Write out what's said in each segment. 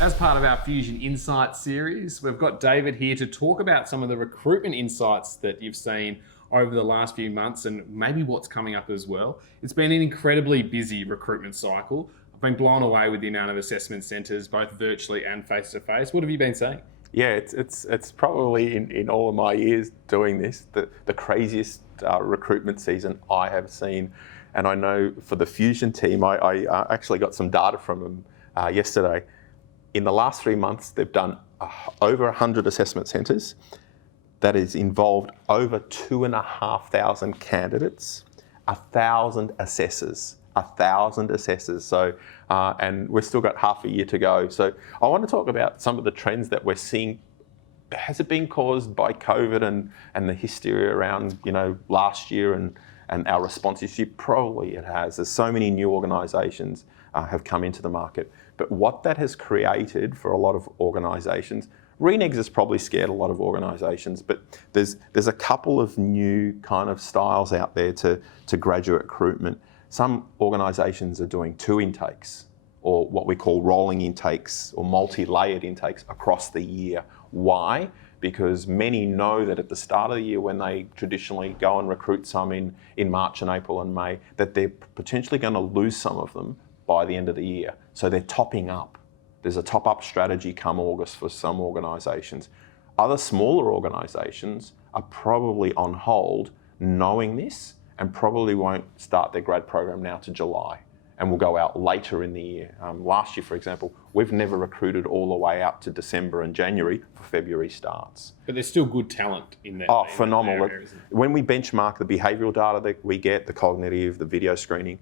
As part of our Fusion Insights series, we've got David here to talk about some of the recruitment insights that you've seen over the last few months and maybe what's coming up as well. It's been an incredibly busy recruitment cycle. I've been blown away with the amount of assessment centres, both virtually and face-to-face. What have you been saying? Yeah, it's probably in all of my years doing this, the craziest recruitment season I have seen. And I know for the Fusion team, I actually got some data from them yesterday. In the last 3 months, they've done over 100 assessment centres. That has involved over 2,500 candidates, 1,000 assessors. 1,000 assessors. So, and we've still got half a year to go. So I want to talk about some of the trends that we're seeing. Has it been caused by COVID and the hysteria around, last year and our responses? Probably it has. There's so many new organisations have come into the market. But what that has created for a lot of organisations, renegs has probably scared a lot of organisations, but there's a couple of new kind of styles out there to graduate recruitment. Some organisations are doing 2 intakes, or what we call rolling intakes or multi-layered intakes across the year. Why? Because many know that at the start of the year, when they traditionally go and recruit some in March and April and May, that they're potentially going to lose some of them by the end of the year. So they're topping up. There's a top-up strategy come August for some organisations. Other smaller organisations are probably on hold knowing this and probably won't start their grad program now to July and will go out later in the year. Last year, for example, we've never recruited all the way out to December and January for February starts. But there's still good talent in that. Oh, phenomenal. When we benchmark the behavioural data that we get, the cognitive, the video screening,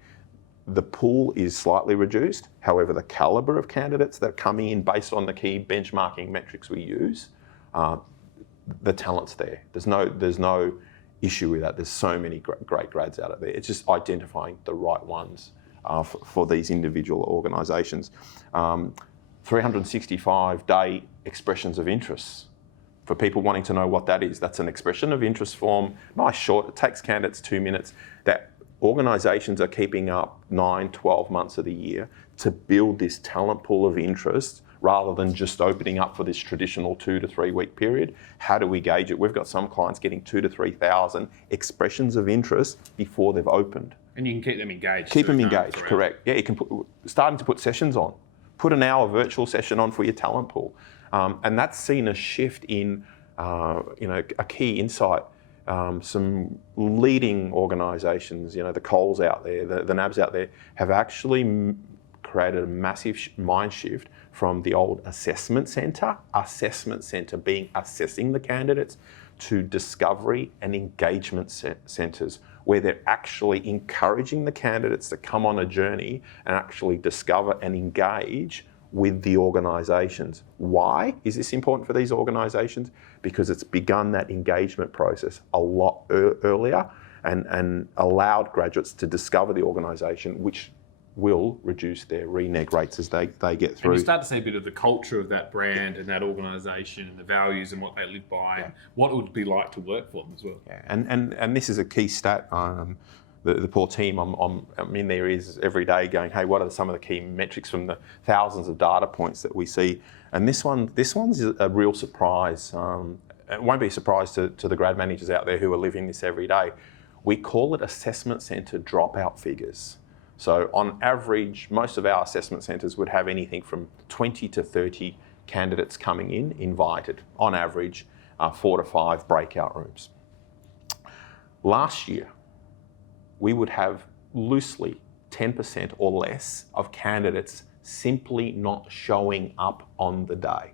the pool is slightly reduced. However, the calibre of candidates that are coming in based on the key benchmarking metrics we use, the talent's there. There's no issue with that. There's so many great grads out there. It's just identifying the right ones for these individual organisations. 365-day expressions of interest. For people wanting to know what that is, that's an expression of interest form, nice short, it takes candidates 2 minutes. That organisations are keeping up 9, 12 months of the year to build this talent pool of interest rather than just opening up for this traditional 2 to 3 week period. How do we gauge it? We've got some clients getting 2,000 to 3,000 expressions of interest before they've opened. And you can keep them engaged. Keep them engaged, correct. Yeah, you can starting to put sessions on. Put an hour virtual session on for your talent pool. And that's seen a shift in, a key insight. Some leading organisations, the Coles out there, the NABs out there, have actually created a massive mind shift from the old assessment centre being assessing the candidates, to discovery and engagement centres, where they're actually encouraging the candidates to come on a journey and actually discover and engage with the organisations. Why is this important for these organisations? Because it's begun that engagement process a lot earlier and allowed graduates to discover the organisation, which will reduce their reneg rates as they get through. And you start to see a bit of the culture of that brand and that organisation and the values and what they live by and what it would be like to work for them as well. Yeah. And this is a key stat. The poor team, I'm in there is every day going, hey, what are some of the key metrics from the thousands of data points that we see? And this one's a real surprise. It won't be a surprise to the grad managers out there who are living this every day. We call it assessment centre dropout figures. So on average, most of our assessment centres would have anything from 20 to 30 candidates coming in, invited, on average, 4 to 5 breakout rooms. Last year, we would have loosely 10% or less of candidates simply not showing up on the day.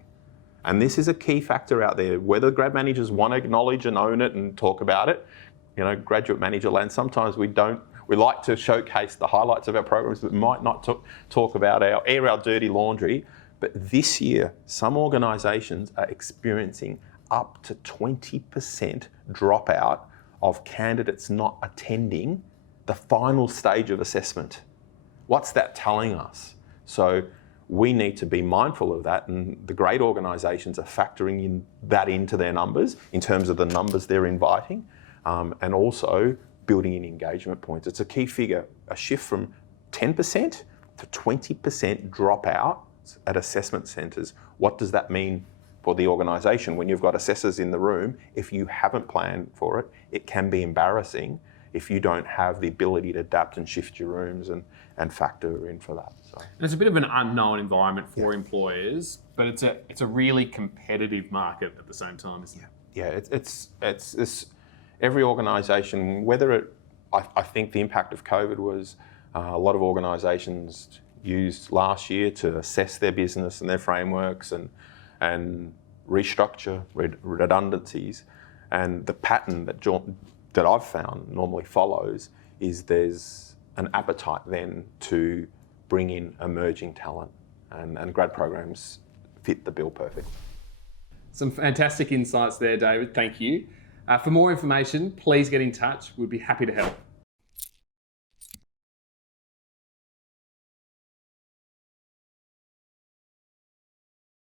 And this is a key factor out there. Whether grad managers want to acknowledge and own it and talk about it, graduate manager land, sometimes we don't. We like to showcase the highlights of our programs, but might not talk about our dirty laundry. But this year, some organisations are experiencing up to 20% dropout of candidates not attending the final stage of assessment. What's that telling us? So we need to be mindful of that, and the great organisations are factoring that into their numbers in terms of the numbers they're inviting, and also building in engagement points. It's a key figure, a shift from 10% to 20% dropout at assessment centres, what does that mean for the organisation? When you've got assessors in the room, if you haven't planned for it, it can be embarrassing if you don't have the ability to adapt and shift your rooms and factor in for that. So. It's a bit of an unknown environment for employers, but it's a really competitive market at the same time, isn't it? Yeah, it's every organisation, I think the impact of COVID was a lot of organisations used last year to assess their business and their frameworks and restructure redundancies. And the pattern that I've found normally follows is there's an appetite then to bring in emerging talent, and grad programs fit the bill perfectly. Some fantastic insights there, David. Thank you. For more information, please get in touch. We'd be happy to help.